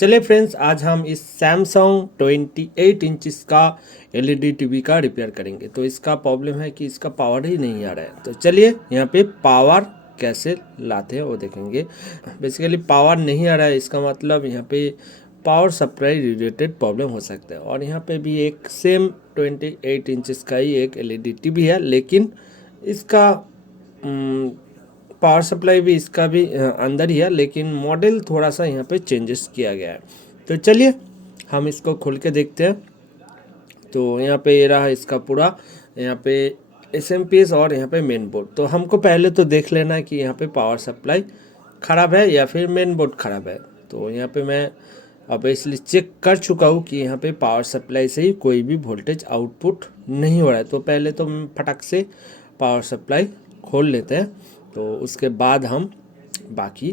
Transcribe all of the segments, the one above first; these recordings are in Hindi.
चलिए फ्रेंड्स, आज हम इस सैमसंग 28 इंचज़ का एलईडी टीवी का रिपेयर करेंगे। तो इसका प्रॉब्लम है कि इसका पावर ही नहीं आ रहा है। तो चलिए यहाँ पे पावर कैसे लाते हैं वो देखेंगे। बेसिकली पावर नहीं आ रहा है, इसका मतलब यहाँ पे पावर सप्लाई रिलेटेड प्रॉब्लम हो सकता है। और यहाँ पे भी एक सेम 28 इंचज़ का ही एक एलईडी टीवी है, लेकिन इसका पावर सप्लाई भी इसका भी अंदर ही है, लेकिन मॉडल थोड़ा सा यहाँ पे चेंजेस किया गया है। तो चलिए हम इसको खोल के देखते हैं। तो यहाँ पे ये रहा इसका पूरा, यहाँ पे एसएमपीएस और यहाँ पे मेन बोर्ड। तो हमको पहले तो देख लेना है कि यहाँ पे पावर सप्लाई ख़राब है या फिर मेन बोर्ड ख़राब है। तो यहाँ पे मैं अब इसलिए चेक कर चुका हूँ कि यहाँ पे पावर सप्लाई से ही कोई भी वोल्टेज आउटपुट नहीं हो रहा है। तो पहले तो फटक से पावर सप्लाई खोल लेते हैं, तो उसके बाद हम बाकी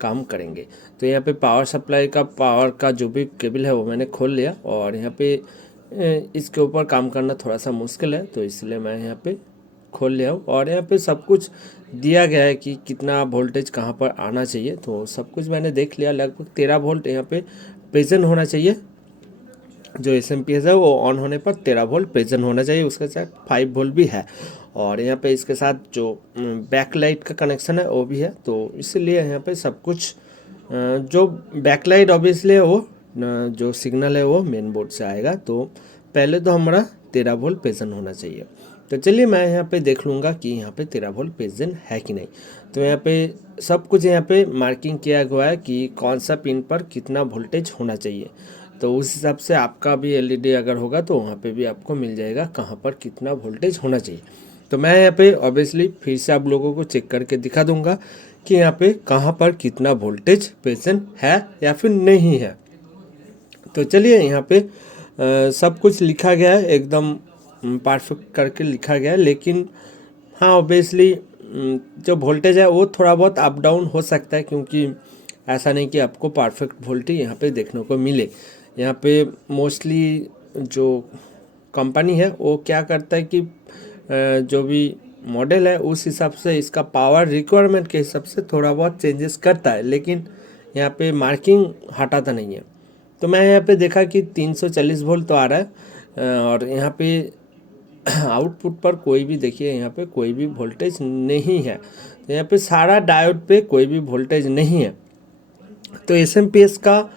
काम करेंगे। तो यहाँ पे पावर सप्लाई का पावर का जो भी केबल है वो मैंने खोल लिया, और यहाँ पे इसके ऊपर काम करना थोड़ा सा मुश्किल है, तो इसलिए मैं यहाँ पे खोल लिया हूँ। और यहाँ पे सब कुछ दिया गया है कि कितना वोल्टेज कहाँ पर आना चाहिए, तो सब कुछ मैंने देख लिया। लगभग 13 वोल्ट यहाँ पे प्रेजेंट होना चाहिए। जो एसएमपीएस है वो ऑन होने पर 13 वोल्ट प्रेजेंट होना चाहिए। उसके साथ 5 वोल्ट भी है, और यहाँ पे इसके साथ जो बैकलाइट का कनेक्शन है वो भी है। तो इसलिए यहाँ पे सब कुछ जो बैकलाइट ऑब्वियसली है वो जो सिग्नल है वो मेन बोर्ड से आएगा। तो पहले तो हमारा 13 वोल्ट प्रेजेंट होना चाहिए। तो चलिए मैं यहाँ पे देख लूँगा कि यहाँ पे 13 वोल्ट प्रेजेंट है कि नहीं। तो यहाँ पे सब कुछ यहाँ पे मार्किंग किया हुआ है कि कौन सा पिन पर कितना वोल्टेज होना चाहिए। तो उस हिसाब से आपका भी एलईडी अगर होगा तो वहाँ पे भी आपको मिल जाएगा कहाँ पर कितना वोल्टेज होना चाहिए। तो मैं यहाँ पे ऑब्वियसली फिर से आप लोगों को चेक करके दिखा दूंगा कि यहाँ पे कहाँ पर कितना वोल्टेज प्रेजेंट है या फिर नहीं है। तो चलिए यहाँ पे सब कुछ लिखा गया है, एकदम परफेक्ट करके लिखा गया है। लेकिन हाँ, ऑब्वियसली जो वोल्टेज है वो थोड़ा बहुत अप डाउन हो सकता है, क्योंकि ऐसा नहीं कि आपको परफेक्ट वोल्टेज यहाँ पे देखने को मिले। यहाँ पे मोस्टली जो कंपनी है वो क्या करता है कि जो भी मॉडल है उस हिसाब से इसका पावर रिक्वायरमेंट के हिसाब से थोड़ा बहुत चेंजेस करता है, लेकिन यहाँ पे मार्किंग हटाता नहीं है। तो मैं यहाँ पे देखा कि 340 वोल्ट तो आ रहा है, और यहाँ पे आउटपुट पर कोई भी देखिए यहाँ पे कोई भी वोल्टेज नहीं है। तो यहाँ पे सारा डायोड पे कोई भी वोल्टेज नहीं है। तो एसएमपीएस का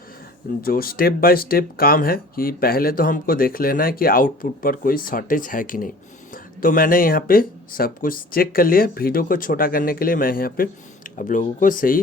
जो स्टेप बाय स्टेप काम है कि पहले तो हमको देख लेना है कि आउटपुट पर कोई शॉर्टेज है कि नहीं। तो मैंने यहाँ पे सब कुछ चेक कर लिया। वीडियो को छोटा करने के लिए मैं यहाँ पे आप लोगों को सही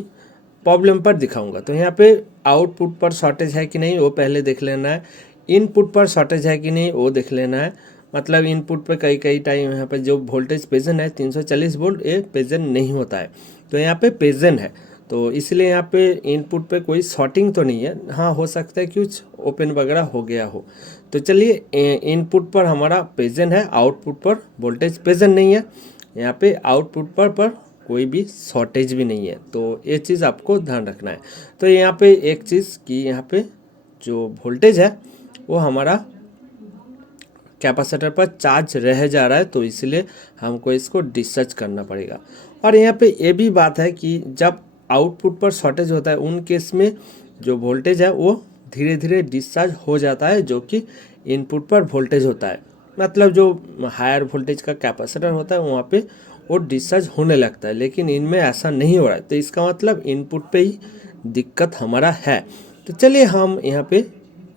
प्रॉब्लम पर दिखाऊंगा। तो यहाँ पे आउटपुट पर शॉर्टेज है कि नहीं वो पहले देख लेना है। इनपुट पर शॉर्टेज है कि नहीं वो देख लेना है। मतलब इनपुट पे कई टाइम यहाँ पे जो वोल्टेज प्रेजेंट है 340 वोल्ट, ये प्रेजेंट नहीं होता है। तो यहाँ पे प्रेजेंट है, तो इसलिए यहाँ पे इनपुट पे कोई शॉर्टिंग तो नहीं है। हाँ, हो सकता है कि कुछ ओपन वगैरह हो गया हो। तो चलिए इनपुट पर हमारा प्रेजेंट है, आउटपुट पर वोल्टेज प्रेजेंट नहीं है। यहाँ पे आउटपुट पर कोई भी शॉर्टेज भी नहीं है। तो ये चीज़ आपको ध्यान रखना है। तो यहाँ पे एक चीज़ कि यहाँ पे जो वोल्टेज है वो हमारा कैपेसिटर पर चार्ज रह जा रहा है, तो इसलिए हमको इसको डिस्चार्ज करना पड़ेगा। और यहाँ पे ये भी बात है कि जब आउटपुट पर शॉर्टेज होता है उन केस में जो वोल्टेज है वो धीरे धीरे डिस्चार्ज हो जाता है, जो कि इनपुट पर वोल्टेज होता है। मतलब जो हायर वोल्टेज का कैपेसिटर होता है वहाँ पे वो डिस्चार्ज होने लगता है, लेकिन इनमें ऐसा नहीं हो रहा है। तो इसका मतलब इनपुट पे ही दिक्कत हमारा है। तो चलिए हम यहाँ पे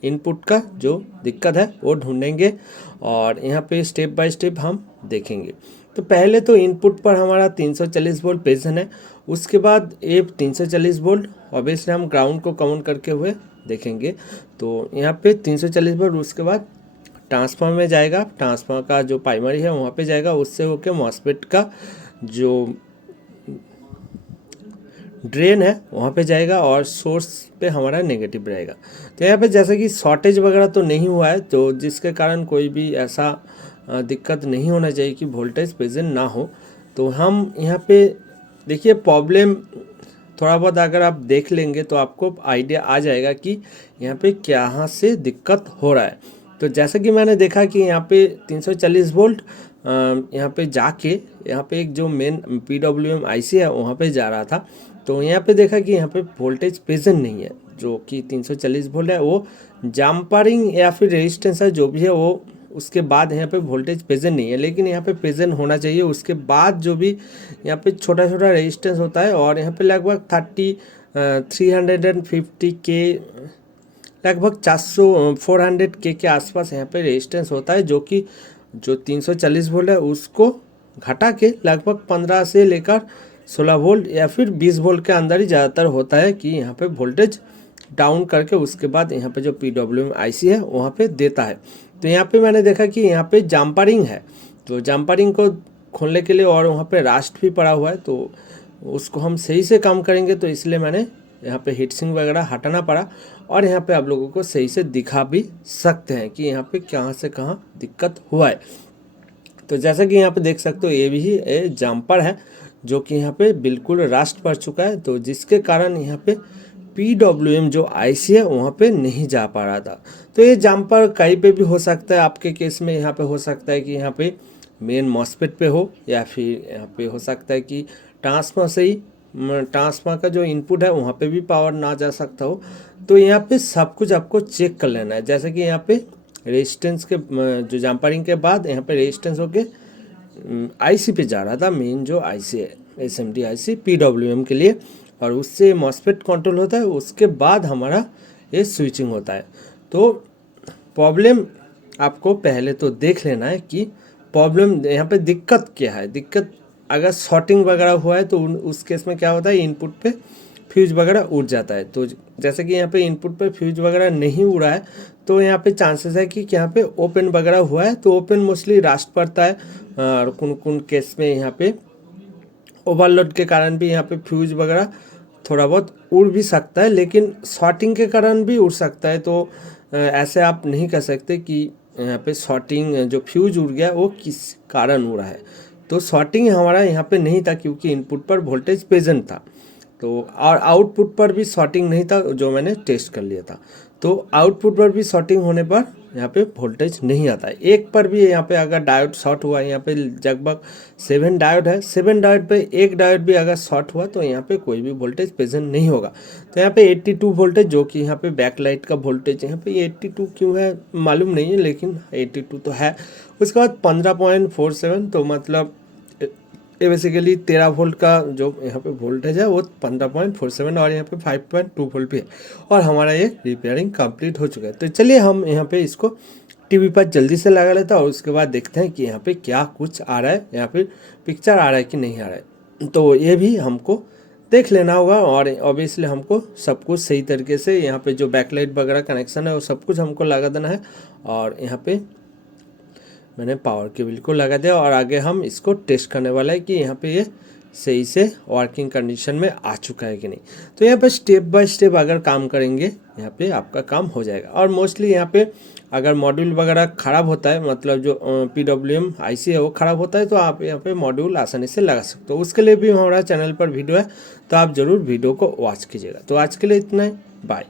इनपुट का जो दिक्कत है वो ढूंढेंगे, और यहाँ पे स्टेप बाय स्टेप हम देखेंगे। तो पहले तो इनपुट पर हमारा 340 वोल्ट प्रेजेंट है। उसके बाद ये 340 वोल्ट ऑब्वियसली हम ग्राउंड को काउंट करके हुए देखेंगे। तो यहाँ पे 340 वोल्ट, उसके बाद ट्रांसफार्मर में जाएगा, ट्रांसफार्मर का जो प्राइमरी है वहाँ पे जाएगा, उससे होके मॉसफेट का जो ड्रेन है वहाँ पे जाएगा, और सोर्स पे हमारा नेगेटिव रहेगा। तो यहाँ पे जैसे कि शॉर्टेज वगैरह तो नहीं हुआ है, तो जिसके कारण कोई भी ऐसा दिक्कत नहीं होना चाहिए कि वोल्टेज प्रेजेंट ना हो। तो हम यहाँ पे देखिए प्रॉब्लम थोड़ा बहुत अगर आप देख लेंगे तो आपको आइडिया आ जाएगा कि यहाँ पे कहाँ से दिक्कत हो रहा है। तो जैसे कि मैंने देखा कि यहाँ पे 340 वोल्ट यहाँ पे जाके यहाँ पे एक जो मेन PWM IC है वहाँ पे जा रहा था। तो यहाँ पे देखा कि यहाँ पे वोल्टेज प्रेजेंट नहीं है। जो कि 340 वोल्ट है वो जम्परिंग या फिर रेजिस्टेंस है जो भी है वो, उसके बाद यहाँ पे वोल्टेज प्रेजेंट नहीं है, लेकिन यहाँ पे प्रेजेंट होना चाहिए। उसके बाद जो भी यहाँ पे छोटा छोटा रेजिस्टेंस होता है, और यहाँ पे लगभग 350 के, लगभग 400 के आसपास यहाँ पे रेजिस्टेंस होता है, जो कि जो 340 वोल्ट है उसको घटा के लगभग 15 से लेकर 16 वोल्ट या फिर 20 वोल्ट के अंदर ही ज़्यादातर होता है कि यहाँ पे वोल्टेज डाउन करके उसके बाद यहाँ पे जो PWM IC है वहाँ पे देता है। तो यहाँ पे मैंने देखा कि यहाँ पे जम्परिंग है, तो जम्परिंग को खोलने के लिए और वहाँ पे रास्ट भी पड़ा हुआ है, तो उसको हम सही से काम करेंगे, तो इसलिए मैंने यहाँ पे हीट सिंक वगैरह हटाना पड़ा। और यहाँ पे आप लोगों को सही से दिखा भी सकते हैं कि यहाँ पे कहाँ से कहाँ दिक्कत हुआ है। तो जैसा कि यहाँ पे देख सकते हो ये भी जम्पर है जो कि यहाँ पे बिल्कुल रस्ट पड़ चुका है, तो जिसके कारण यहाँ पे PWM जो IC है वहाँ पे नहीं जा पा रहा था। तो ये जम्पर कहीं पे भी हो सकता है, आपके केस में यहाँ पे हो सकता है कि यहाँ पे मेन मॉसफेट पे हो, या फिर यहाँ पे हो सकता है कि ट्रांसफार्मर से ही, ट्रांसफार्मर का जो इनपुट है वहाँ पे भी पावर ना जा सकता हो। तो यहाँ पे सब कुछ आपको चेक कर लेना है। जैसे कि यहाँ पे रेजिस्टेंस के जो जम्परिंग के बाद यहाँ पे रेजिस्टेंस होके IC पे जा रहा था, मेन जो IC है SMD IC PWM के लिए, और उससे मॉसफेट कंट्रोल होता है, उसके बाद हमारा ये स्विचिंग होता है। तो प्रॉब्लम आपको पहले तो देख लेना है कि प्रॉब्लम यहाँ पे दिक्कत क्या है। दिक्कत अगर शॉर्टिंग वगैरह हुआ है तो उस केस में क्या होता है, इनपुट पे फ्यूज वगैरह उड़ जाता है। तो जैसे कि यहाँ पे इनपुट पे फ्यूज वगैरह नहीं उड़ा है, तो यहाँ पे चांसेस है कि यहाँ पे ओपन वगैरह हुआ है, तो ओपन मोस्टली रास्ट पड़ता है, और कौन केस में यहाँ पे ओवरलोड के कारण भी यहाँ पे फ्यूज वगैरह थोड़ा बहुत उड़ भी सकता है, लेकिन शॉर्टिंग के कारण भी उड़ सकता है। तो ऐसे आप नहीं कह सकते कि यहाँ पे शॉर्टिंग जो फ्यूज उड़ गया वो किस कारण उड़ा है। तो शॉर्टिंग हमारा यहाँ पे नहीं था क्योंकि इनपुट पर वोल्टेज प्रेजेंट था, तो और आउटपुट पर भी शॉर्टिंग नहीं था जो मैंने टेस्ट कर लिया था। तो आउटपुट पर भी शॉर्टिंग होने पर यहाँ पे वोल्टेज नहीं आता है। एक पर भी यहाँ पे अगर डायोड शॉर्ट हुआ, यहाँ पे लगभग 7 डायोड है, 7 डायोड पे एक डायोड भी अगर शॉर्ट हुआ तो यहाँ पे कोई भी वोल्टेज प्रेजेंट नहीं होगा। तो यहाँ पे 82 वोल्टेज, जो कि यहाँ पे बैकलाइट का वोल्टेज यहाँ पे 82 क्यों है मालूम नहीं है, लेकिन 82 तो है। उसके बाद 15.47, तो मतलब ये बेसिकली 13 वोल्ट का जो यहाँ पे वोल्टेज है वो 15.47, और यहाँ पे 5.2 वोल्ट भी है, और हमारा ये रिपेयरिंग कंप्लीट हो चुका है। तो चलिए हम यहाँ पे इसको टीवी पर जल्दी से लगा लेता है, और उसके बाद देखते हैं कि यहाँ पे क्या कुछ आ रहा है, यहाँ पे पिक्चर आ रहा है कि नहीं आ रहा है। तो ये भी हमको देख लेना होगा, और ऑब्वियसली हमको सब कुछ सही तरीके से यहाँ पे जो बैकलाइट वगैरह कनेक्शन है वो सब कुछ हमको लगा देना है। और यहाँ पे मैंने पावर केबल को लगा दिया, और आगे हम इसको टेस्ट करने वाला है कि यहाँ पे ये सही से वर्किंग कंडीशन में आ चुका है कि नहीं। तो यहाँ पे स्टेप बाय स्टेप अगर काम करेंगे यहाँ पे आपका काम हो जाएगा। और मोस्टली यहाँ पे अगर मॉड्यूल वगैरह ख़राब होता है, मतलब जो PWM IC है वो ख़राब होता है, तो आप यहाँ पे मॉड्यूल आसानी से लगा सकते हो। उसके लिए भी हमारा चैनल पर वीडियो है, तो आप ज़रूर वीडियो को वॉच कीजिएगा। तो आज के लिए इतना ही, बाय।